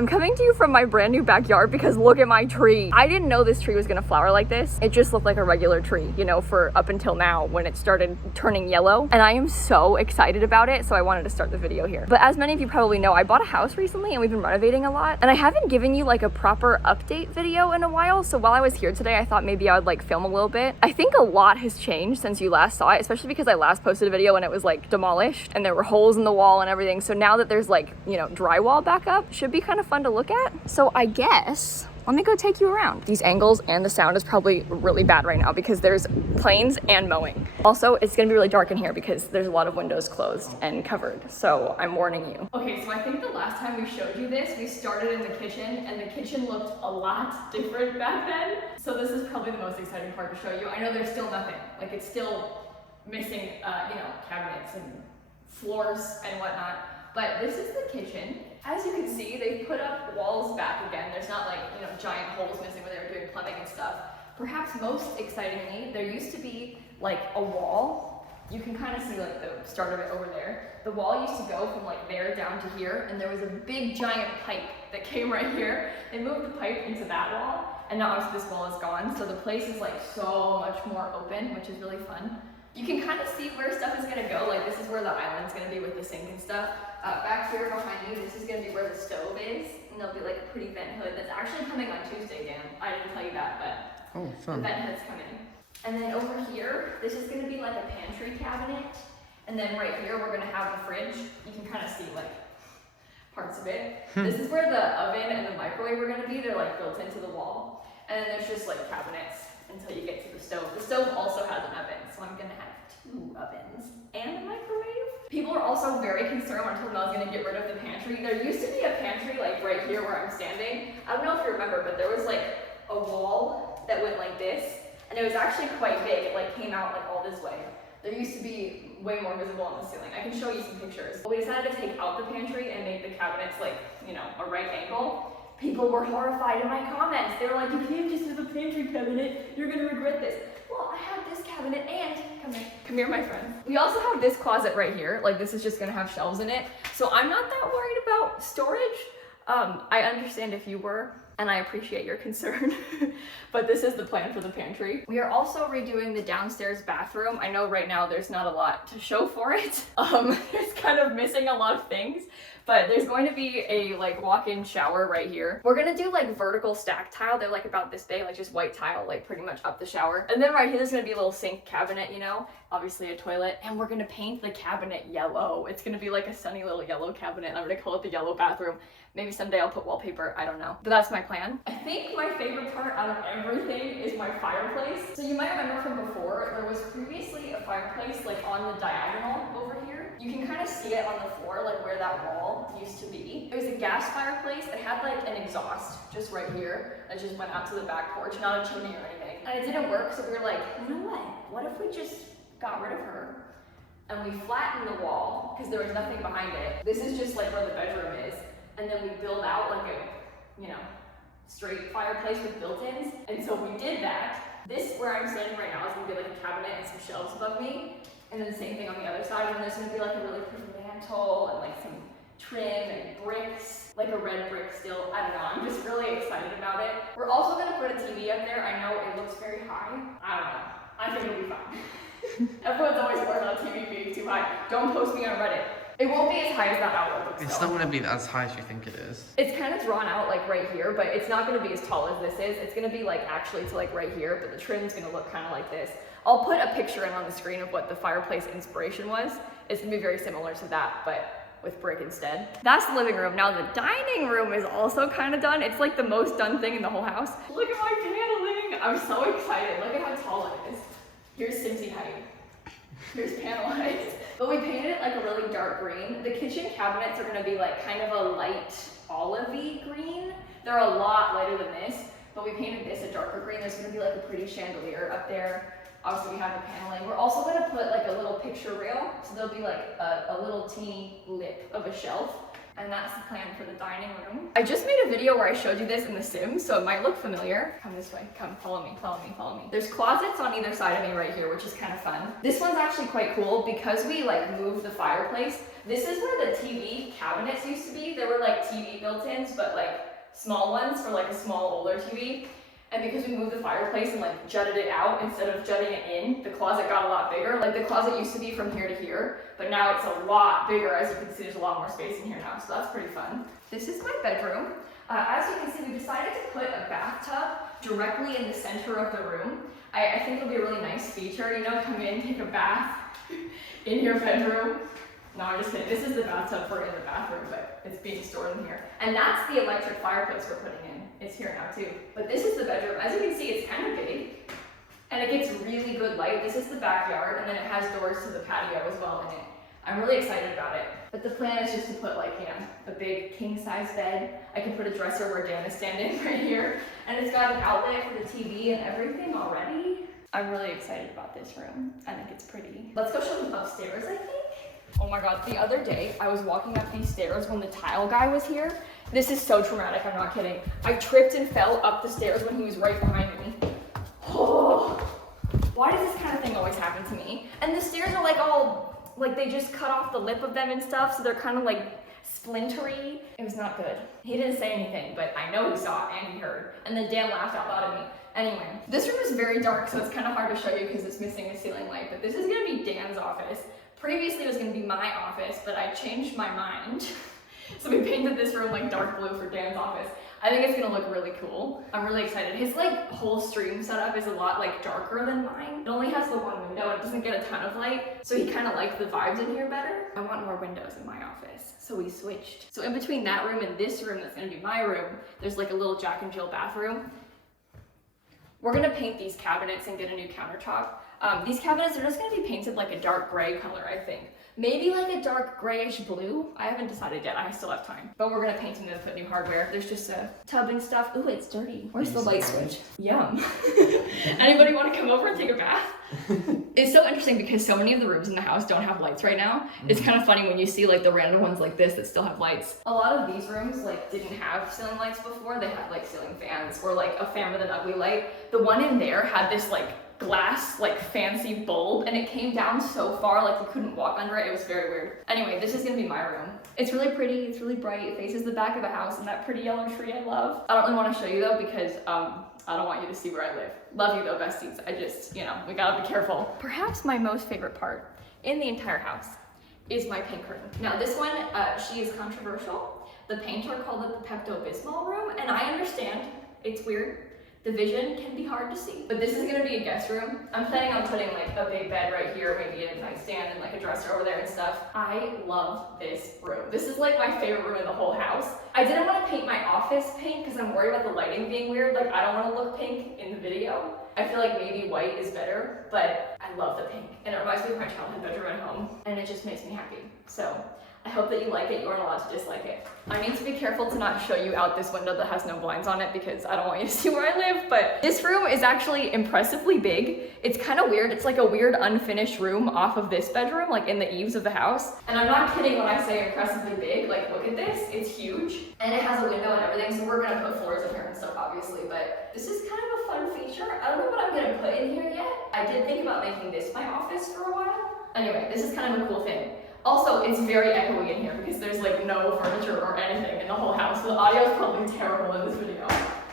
I'm coming to you from my brand new backyard because look at my tree. I didn't know this tree was gonna flower like this. It just looked like a regular tree, you know, for up until now when it started turning yellow. And I am so excited about it, so I wanted to start the video here. But as many of you probably know, I bought a house recently and we've been renovating a lot. And I haven't given you like a proper update video in a while. So while I was here today, I thought maybe I would like film a little bit. I think a lot has changed since you last saw it, especially because I last posted a video when it was like demolished and there were holes in the wall and everything. So now that there's like, you know, drywall back up, should be kind of fun to look at. So I guess let me go take you around. These angles and the sound is probably really bad right now because there's planes and mowing. Also, it's gonna be really dark in here because there's a lot of windows closed and covered. So I'm warning you. Okay, so I think the last time we showed you this, we started in the kitchen and the kitchen looked a lot different back then. So this is probably the most exciting part to show you. I know there's still nothing, like it's still missing, you know, cabinets and floors and whatnot. But this is the kitchen. As you can see, they put up walls back again. There's not like, you know, giant holes missing where they were doing plumbing and stuff. Perhaps most excitingly, there used to be like a wall. You can kind of see like the start of it over there. The wall used to go from like there down to here, and there was a big giant pipe that came right here. They moved the pipe into that wall, and now obviously this wall is gone. So the place is like so much more open, which is really fun. You can kind of see where stuff is gonna go. Like this is where the island's gonna be with the sink and stuff. Back here behind you, this is gonna be where the stove is, and there'll be like a pretty vent hood that's actually coming on Tuesday, Dan. I didn't tell you that, but the vent hood's coming. And then over here, this is gonna be like a pantry cabinet. And then right here, we're gonna have the fridge. You can kind of see like parts of it. This is where the oven and the microwave are gonna be. They're like built into the wall. And then there's just like cabinets until you get to the stove. The stove also has an oven, so I'm gonna have 2 ovens and a microwave. People are also very concerned when I told them I was gonna get rid of the pantry. There used to be a pantry like right here where I'm standing. I don't know if you remember, but there was like a wall that went like this, and it was actually quite big. It like came out like all this way. There used to be way more visible on the ceiling. I can show you some pictures. But we decided to take out the pantry and make the cabinets like, you know, a right angle. People were horrified in my comments. They were like, you can't just have a pantry cabinet. You're gonna regret this. Well, I have this cabinet and, come here, my friend. We also have this closet right here. Like this is just gonna have shelves in it. So I'm not that worried about storage. I understand if you were, and I appreciate your concern, but this is the plan for the pantry. We are also redoing the downstairs bathroom. I know right now there's not a lot to show for it. It's kind of missing a lot of things, but there's going to be a like walk-in shower right here. We're gonna do like vertical stack tile. They're like about this big, like just white tile, like pretty much up the shower. And then right here, there's gonna be a little sink cabinet, you know, obviously a toilet. And we're gonna paint the cabinet yellow. It's gonna be like a sunny little yellow cabinet. I'm gonna call it the yellow bathroom. Maybe someday I'll put wallpaper, I don't know. But that's my plan. I think my favorite part out of everything is my fireplace. So you might remember from before, there was previously a fireplace like on the diagonal over here. You can kind of see it on the floor, like where that wall used to be. It was a gas fireplace that had like an exhaust just right here that just went out to the back porch, not a chimney or anything. And it didn't work, so we were like, you know what if we just got rid of her and we flattened the wall because there was nothing behind it. This is just like where the bedroom is. And then we build out like a, you know, straight fireplace with built-ins. And so we did that. This, where I'm standing right now, is gonna be like a cabinet and some shelves above me. And then the same thing on the other side. And then there's gonna be like a really pretty mantle and like some trim and bricks, like a red brick still. I don't know, I'm just really excited about it. We're also gonna put a TV up there. I know it looks very high. I don't know, I think it'll be fine. Everyone's always worried about TV being too high. Don't post me on Reddit. It won't be as high as that outlet looks. It's not going to be as high as you think it is. It's kind of drawn out like right here, but it's not going to be as tall as this is. It's going to be like actually to like right here, but the trim's going to look kind of like this. I'll put a picture in on the screen of what the fireplace inspiration was. It's going to be very similar to that, but with brick instead. That's the living room. Now the dining room is also kind of done. It's like the most done thing in the whole house. Look at my paneling. I'm so excited. Look at how tall it is. Here's Simsie height. Here's panel height. But we painted it like a really dark green. The kitchen cabinets are gonna be like kind of a light olivey green. They're a lot lighter than this, but we painted this a darker green. There's gonna be like a pretty chandelier up there. Obviously we have the paneling. We're also gonna put like a little picture rail. So there'll be like a little teeny lip of a shelf. And that's the plan for the dining room. I just made a video where I showed you this in The Sims, so it might look familiar. Come this way, come, follow me, follow me, follow me. There's closets on either side of me right here, which is kind of fun. This one's actually quite cool because we like moved the fireplace. This is where the TV cabinets used to be. There were like TV built-ins, but like small ones for like a small older TV. And because we moved the fireplace and like jutted it out instead of jutting it in, the closet got a lot bigger. Like the closet used to be from here to here, but now it's a lot bigger. As you can see, there's a lot more space in here now, so that's pretty fun. This is my bedroom. As you can see, we decided to put a bathtub directly in the center of the room. I think it'll be a really nice feature, you know, come in, take a bath in your bedroom. No, I'm just kidding. This is the bathtub for in the bathroom, but it's being stored in here. And that's the electric fireplace we're putting in. It's here now too. But this is the bedroom. As you can see, it's kind of big. And it gets really good light. This is the backyard, and then it has doors to the patio as well in it. I'm really excited about it. But the plan is just to put like, you know, a big king-size bed. I can put a dresser where Dan is standing right here. And it's got an outlet for the TV and everything already. I'm really excited about this room. I think it's pretty. Let's go show them upstairs, I think. Oh my God, the other day I was walking up these stairs when the tile guy was here. This is so traumatic, I'm not kidding. I tripped and fell up the stairs when he was right behind me. Oh, why does this kind of thing always happen to me? And the stairs are like all, like they just cut off the lip of them and stuff, so they're kind of like splintery. It was not good. He didn't say anything, but I know he saw it and he heard. And then Dan laughed out loud at me. Anyway, this room is very dark, so it's kind of hard to show you because it's missing a ceiling light, but this is gonna be Dan's office. Previously it was gonna be my office, but I changed my mind. So we painted this room like dark blue for Dan's office. I think it's gonna look really cool. I'm really excited. His like whole stream setup is a lot like darker than mine. It only has the one window, it doesn't get a ton of light. So he kind of liked the vibes in here better. I want more windows in my office, so we switched. So in between that room and this room that's gonna be my room, there's like a little Jack and Jill bathroom. We're gonna paint these cabinets and get a new countertop. These cabinets are just gonna be painted like a dark gray color, I think. Maybe like a dark grayish blue. I haven't decided yet, I still have time. But we're gonna paint them and put new hardware. There's just a tub and stuff. Ooh, it's dirty. Where's the light switch? Yum. Anybody wanna come over and take a bath? It's so interesting because so many of the rooms in the house don't have lights right now. It's kind of funny when you see like the random ones like this that still have lights. A lot of these rooms like didn't have ceiling lights before. They had like ceiling fans or like a fan with an ugly light. The one in there had this like glass like fancy bulb and it came down so far like you couldn't walk under it. It was very weird. Anyway, this is gonna be my room. It's really pretty, it's really bright, it faces the back of the house and that pretty yellow tree I love. I don't really want to show you though because I don't want you to see where I live. Love you though, besties. I just, you know, we gotta be careful. Perhaps my most favorite part in the entire house is my pink room. Now this one, she is controversial. The painter called it the Pepto-Bismol room and I understand, it's weird. The vision can be hard to see, but this is gonna be a guest room. I'm planning on putting like a big bed right here, maybe a nightstand and like a dresser over there and stuff. I love this room. This is like my favorite room in the whole house. I didn't want to paint my office pink because I'm worried about the lighting being weird. Like I don't want to look pink in the video. I feel like maybe white is better, but I love the pink. And it reminds me of my childhood bedroom at home and it just makes me happy. So I hope that you like it. You aren't allowed to dislike it. I need to be careful to not show you out this window that has no blinds on it because I don't want you to see where I live, but this room is actually impressively big. It's kind of weird. It's like a weird unfinished room off of this bedroom, like in the eaves of the house. And I'm not kidding when I say impressively big. Like look at this, it's huge. And it has a window and everything, so we're gonna put floors in here and stuff obviously, but this is kind of a fun feature. I don't know what I'm gonna put in here yet. I did think about making this my office for a while. Anyway, this is kind of a cool thing. Also, it's very echoey in here because there's like no furniture or anything in the whole house. The audio is probably terrible in this video.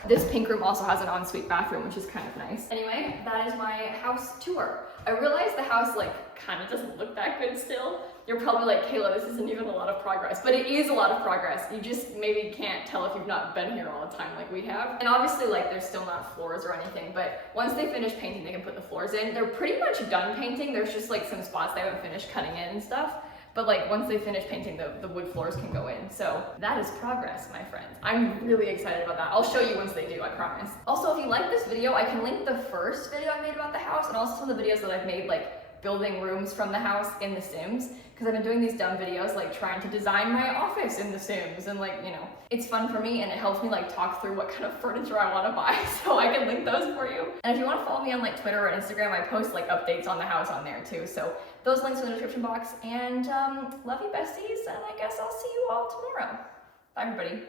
This pink room also has an ensuite bathroom, which is kind of nice. Anyway, that is my house tour. I realize the house like kind of doesn't look that good still. You're probably like, Kayla, this isn't even a lot of progress, but it is a lot of progress. You just maybe can't tell if you've not been here all the time like we have. And obviously like there's still not floors or anything, but once they finish painting, they can put the floors in. They're pretty much done painting. There's just like some spots they haven't finished cutting in and stuff. But like once they finish painting, the wood floors can go in. So that is progress, my friends. I'm really excited about that. I'll show you once they do, I promise. Also, if you like this video, I can link the first video I made about the house and also some of the videos that I've made like like building rooms from the house in The Sims, because I've been doing these dumb videos like trying to design my office in The Sims, and like, you know, it's fun for me and it helps me like talk through what kind of furniture I want to buy, so I can link those for you. And if you want to follow me on like Twitter or Instagram, I post like updates on the house on there too, so those links are in the description box. And love you besties, and I guess I'll see you all tomorrow. Bye everybody.